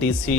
TC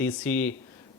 TC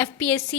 FPSC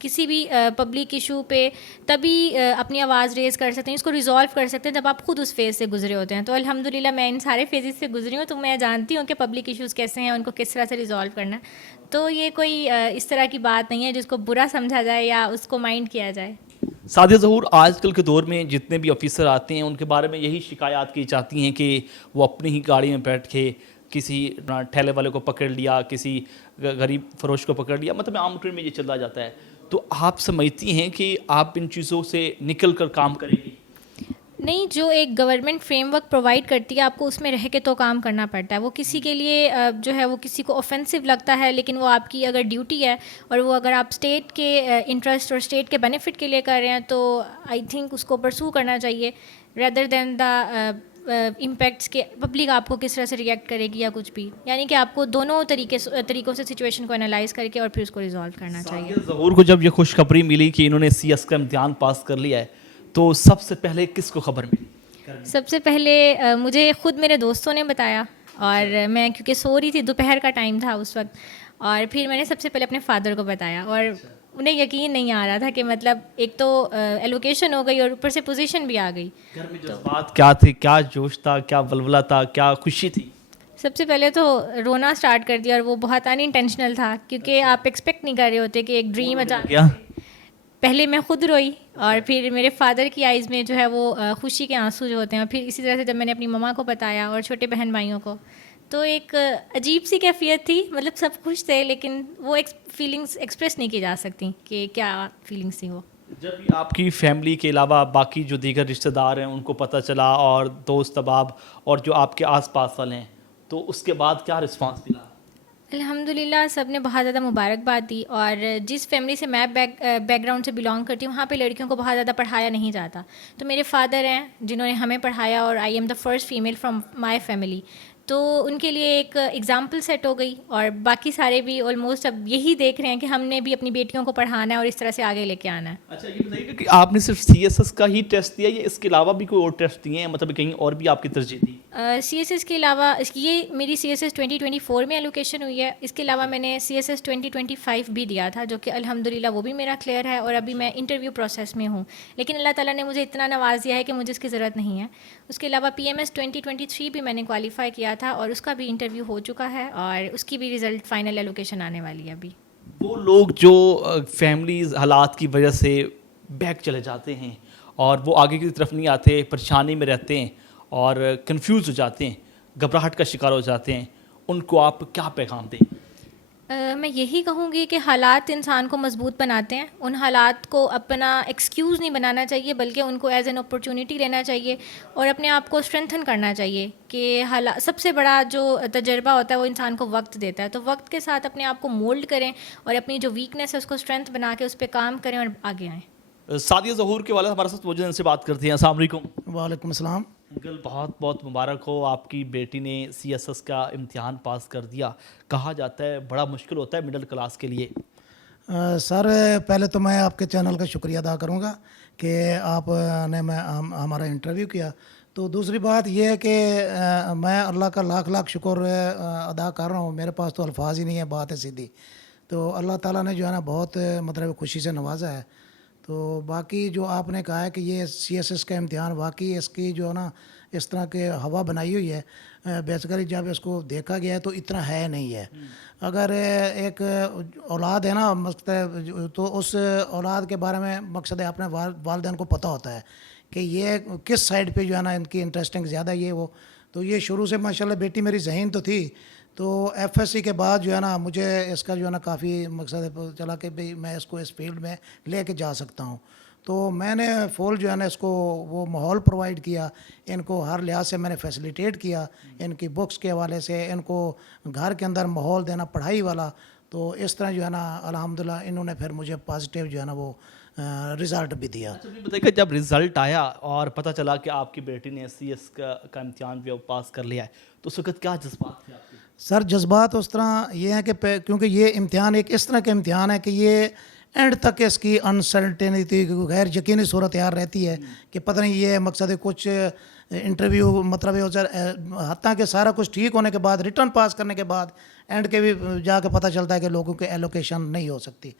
کسی بھی public issue پہ تبھی اپنی آواز ریز کر سکتے ہیں, اس کو ریزالو کر سکتے ہیں جب آپ خود اس فیز سے گزرے ہوتے ہیں. تو الحمدللہ میں ان سارے فیزز سے گزری ہوں, تو میں جانتی ہوں کہ پبلک ایشوز کیسے ہیں, ان کو کس طرح سے ریزالو کرنا ہے. تو یہ کوئی اس طرح کی بات نہیں ہے جس کو برا سمجھا جائے یا اس کو مائنڈ کیا جائے. سعدیہ ظہور, آج کل کے دور میں جتنے بھی آفیسر آتے ہیں ان کے بارے میں یہی شکایات کی جاتی ہیں کہ وہ اپنی ہی گاڑی میں بیٹھ کے کسی ٹھیلے والے کو پکڑ لیا, کسی غریب فروش کو پکڑ لیا, مطلب عام ٹرین میں یہ چلتا جاتا ہے. تو آپ سمجھتی ہیں کہ آپ ان چیزوں سے نکل کر کام کریں گی؟ نہیں, جو ایک گورنمنٹ فریم ورک پرووائڈ کرتی ہے آپ کو اس میں رہ کے تو کام کرنا پڑتا ہے. وہ کسی کے لیے جو ہے وہ کسی کو اوفینسو لگتا ہے, لیکن وہ آپ کی اگر ڈیوٹی ہے اور وہ اگر آپ اسٹیٹ کے انٹرسٹ اور اسٹیٹ کے بینیفٹ کے لیے کر رہے ہیں تو آئی تھنک اس کو پرسو کرنا چاہیے ریدر دین دا امپیکٹس کے پبلک آپ کو کس طرح سے ریئیکٹ کرے گی یا کچھ بھی. یعنی کہ آپ کو دونوں طریقوں سے سچویشن کو انالائز کر کے اور پھر اس کو ریزالو کرنا چاہیے. سعدیہ ظہور کو جب یہ خوشخبری ملی کہ انہوں نے CS کا امتحان پاس کر لیا ہے تو سب سے پہلے کس کو خبر ملی؟ سب سے پہلے مجھے خود میرے دوستوں نے بتایا, اور میں کیونکہ سو رہی تھی, دوپہر کا ٹائم تھا اس وقت, اور پھر میں نے سب سے پہلے اپنے فادر کو بتایا. اور انہیں یقین نہیں آ رہا تھا کہ مطلب ایک تو ایلوکیشن ہو گئی اور اوپر سے پوزیشن بھی آ گئی. گھر میں جذبات کیا تھے, کیا جوش تھا, کیا ولولہ تھا, کیا خوشی تھی؟ سب سے پہلے تو رونا اسٹارٹ کر دیا, اور وہ بہت ان انٹینشنل تھا کیونکہ آپ ایکسپیکٹ نہیں کر رہے ہوتے کہ ایک ڈریم اچانک. پہلے میں خود روئی, اور پھر میرے فادر کی آئیز میں جو ہے وہ خوشی کے آنسو جو ہوتے ہیں, اور پھر اسی طرح سے جب میں نے اپنی مما کو بتایا اور چھوٹے بہن بھائیوں کو, تو ایک عجیب سی کیفیت تھی. مطلب سب خوش تھے لیکن وہ فیلنگس ایکسپریس نہیں کی جا سکتی کہ کیا فیلنگس تھیں وہ. جب آپ کی فیملی کے علاوہ باقی جو دیگر رشتہ دار ہیں ان کو پتہ چلا, اور دوست احباب اور جو آپ کے آس پاس والے ہیں, تو اس کے بعد کیا رسپانس ملا؟ الحمدللہ سب نے بہت زیادہ مبارکباد دی. اور جس فیملی سے میں بیک گراؤنڈ سے بلانگ کرتی ہوں وہاں پہ لڑکیوں کو بہت زیادہ پڑھایا نہیں جاتا. تو میرے فادر ہیں جنہوں نے ہمیں پڑھایا, اور I am the first female from my family, تو ان کے لیے ایک ایگزامپل سیٹ ہو گئی. اور باقی سارے بھی آلموسٹ اب یہی دیکھ رہے ہیں کہ ہم نے بھی اپنی بیٹیوں کو پڑھانا ہے اور اس طرح سے آگے لے کے آنا ہے. اچھا, یہ بتائیے کہ آپ نے صرف CSS کا ہی ٹیسٹ دیا یا اس کے علاوہ بھی کوئی اور ٹیسٹ دیے ہیں, مطلب کہیں اور بھی آپ کی ترجیح دی؟ CSS کے علاوہ یہ میری CSS 2024 میں ایلوکیشن ہوئی ہے. اس کے علاوہ میں نے CSS 2025 بھی دیا تھا, جو کہ الحمدللہ وہ بھی میرا کلیئر ہے, اور ابھی میں انٹرویو پروسیس میں ہوں. لیکن اللہ تعالیٰ نے مجھے اتنا نواز دیا ہے کہ مجھے اس کی ضرورت نہیں ہے. اس کے علاوہ PMS 2023 بھی میں نے کوالیفائی کیا تھا, اور اس کا بھی انٹرویو ہو چکا ہے, اور اس کی بھی ریزلٹ فائنل ایلوکیشن آنے والی ہے ابھی. وہ لوگ جو فیملیز حالات کی وجہ سے بیک چلے جاتے ہیں اور وہ آگے کی طرف نہیں آتے, پریشانی میں رہتے ہیں اور کنفیوز ہو جاتے ہیں, گھبراہٹ کا شکار ہو جاتے ہیں, ان کو آپ کیا پیغام دیں؟ میں یہی کہوں گی کہ حالات انسان کو مضبوط بناتے ہیں. ان حالات کو اپنا ایکسکیوز نہیں بنانا چاہیے, بلکہ ان کو ایز این اپرچونٹی لینا چاہیے, اور اپنے آپ کو اسٹرینتھن کرنا چاہیے. کہ سب سے بڑا جو تجربہ ہوتا ہے وہ انسان کو وقت دیتا ہے. تو وقت کے ساتھ اپنے آپ کو مولڈ کریں, اور اپنی جو ویکنیس ہے اس کو اسٹرینتھ بنا کے اس پہ کام کریں اور آگے آئیں. سعدیہ ظہور کے والد ہمارے ساتھ موجود ہیں, ان سے بات کرتے ہیں. السلام علیکم. وعلیکم السلام. انکل, بہت بہت مبارک ہو, آپ کی بیٹی نے CSS کا امتحان پاس کر دیا. کہا جاتا ہے بڑا مشکل ہوتا ہے مڈل کلاس کے لیے. سر پہلے تو میں آپ کے چینل کا شکریہ ادا کروں گا کہ آپ نے ہمارا انٹرویو کیا. تو دوسری بات یہ ہے کہ میں اللہ کا لاکھ لاکھ شکر ادا کر رہا ہوں. میرے پاس تو الفاظ ہی نہیں ہے, بات ہے سیدھی. تو اللہ تعالیٰ نے جو ہے نا بہت مطلب خوشی سے نوازا ہے. تو باقی جو آپ نے کہا ہے کہ یہ CSS کا امتحان واقعی اس کی جو ہے نا اس طرح کے ہوا بنائی ہوئی ہے, بیسیکلی جب اس کو دیکھا گیا ہے تو اتنا ہے نہیں ہے. اگر ایک اولاد ہے نا تو اس اولاد کے بارے میں مقصد ہے اپنے والدین کو پتہ ہوتا ہے کہ یہ کس سائڈ پہ جو ہے نا ان کی انٹرسٹنگ زیادہ یہ وہ. تو یہ شروع سے ماشاءاللہ بیٹی میری ذہین تو تھی. تو FSC کے بعد جو ہے نا مجھے اس کا جو ہے نا کافی مقصد چلا کہ بھئی میں اس کو اس فیلڈ میں لے کے جا سکتا ہوں. تو میں نے فول جو ہے نا اس کو وہ ماحول پرووائڈ کیا, ان کو ہر لحاظ سے میں نے فیسیلیٹیٹ کیا, ان کی بکس کے حوالے سے ان کو گھر کے اندر ماحول دینا پڑھائی والا. تو اس طرح جو ہے نا الحمدللہ انہوں نے پھر مجھے پازیٹیو جو ہے نا وہ رزلٹ بھی دیا. اچھا, بتائیے جب رزلٹ آیا اور پتہ چلا کہ آپ کی بیٹی نے CS کا امتحان بھی پاس کر لیا ہے, تو اس وقت کیا جذبات تھے آپ کے؟ سر جذبات اس طرح یہ ہیں کہ کیونکہ یہ امتحان ایک اس طرح کا امتحان ہے کہ یہ اینڈ تک اس کی انسرٹینٹی غیر یقینی صورتحال رہتی ہے کہ پتہ نہیں یہ مقصد ہے کچھ انٹرویو مطلب حتیٰ کہ سارا کچھ ٹھیک ہونے کے بعد ریٹرن پاس کرنے کے بعد اینڈ کے بھی جا کے پتہ چلتا ہے کہ لوگوں کے ایلوکیشن نہیں ہو سکتی.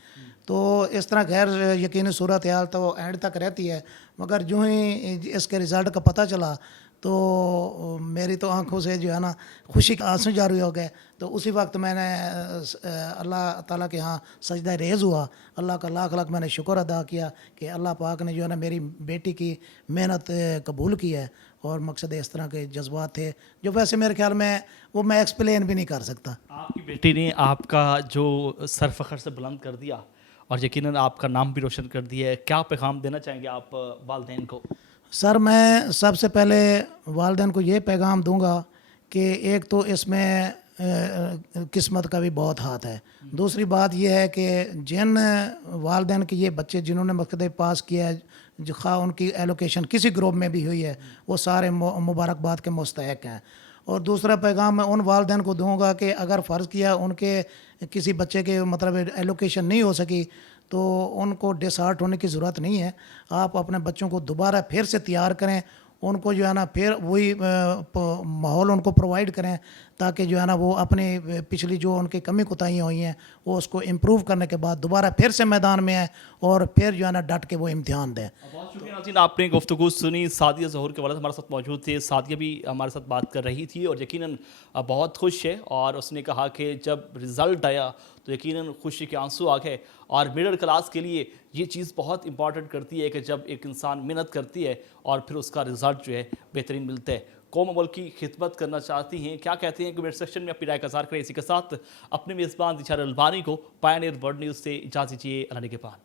تو اس طرح غیر یقینی صورتحال تو اینڈ تک رہتی ہے، مگر جو ہی اس کے رزلٹ کا پتہ چلا تو میری تو آنکھوں سے جو ہے نا خوشی کے آنسو جاری ہو گئے. تو اسی وقت میں نے اللہ تعالیٰ کے ہاں سجدہ ریز ہوا، اللہ کا لاکھ لاکھ میں نے شکر ادا کیا کہ اللہ پاک نے جو ہے نا میری بیٹی کی محنت قبول کی ہے. اور مقصد اس طرح کے جذبات تھے جو ویسے میرے خیال میں وہ میں ایکسپلین بھی نہیں کر سکتا. آپ کی بیٹی نے آپ کا جو سر فخر سے بلند کر دیا اور یقیناً آپ کا نام بھی روشن کر دیا ہے. کیا پیغام دینا چاہیں گے آپ والدین کو؟ سر میں سب سے پہلے والدین کو یہ پیغام دوں گا کہ ایک تو اس میں قسمت کا بھی بہت ہاتھ ہے. دوسری بات یہ ہے کہ جن والدین کے یہ بچے جنہوں نے مقصد پاس کیا ہے، جو خواہ ان کی ایلوکیشن کسی گروپ میں بھی ہوئی ہے، وہ سارے مبارکباد کے مستحق ہیں. اور دوسرا پیغام میں ان والدین کو دوں گا کہ اگر فرض کیا ان کے کسی بچے کے مطلب ایلوکیشن نہیں ہو سکی تو ان کو ڈس ہارٹ ہونے کی ضرورت نہیں ہے. آپ اپنے بچوں کو دوبارہ پھر سے تیار کریں، ان کو جو ہے نا پھر وہی ماحول ان کو پرووائڈ کریں تاکہ جو ہے نا وہ اپنی پچھلی جو ان کی کمی کوتاہیاں ہوئی ہیں وہ اس کو امپروو کرنے کے بعد دوبارہ پھر سے میدان میں آئیں اور پھر جو ہے نا ڈٹ کے وہ امتحان دیں. بہت شکریہ ناظرین، آپ نے گفتگو سنی. سعدیہ ظہور کے والد ہمارے ساتھ موجود تھے. سعدیہ بھی ہمارے ساتھ بات کر رہی تھی اور یقیناً بہت خوش ہے، اور اس نے کہا کہ جب رزلٹ آیا تو یقیناً خوشی کے آنسو آ گئے. اور مڈل کلاس کے لیے یہ چیز بہت امپورٹنٹ کرتی ہے کہ جب ایک انسان محنت کرتی ہے اور پھر اس کا رزلٹ جو ہے بہترین ملتا ہے. قوم و ملک کی خدمت کرنا چاہتی ہیں، کیا کہتے ہیں کمنٹ سیکشن میں اپنی رائے کا اظہار کریں. اسی کے ساتھ اپنے میزبان ذیشان البانی کو پائنیئر ورلڈ نیوز سے اجازت دیجیے. اللہ نگہبان.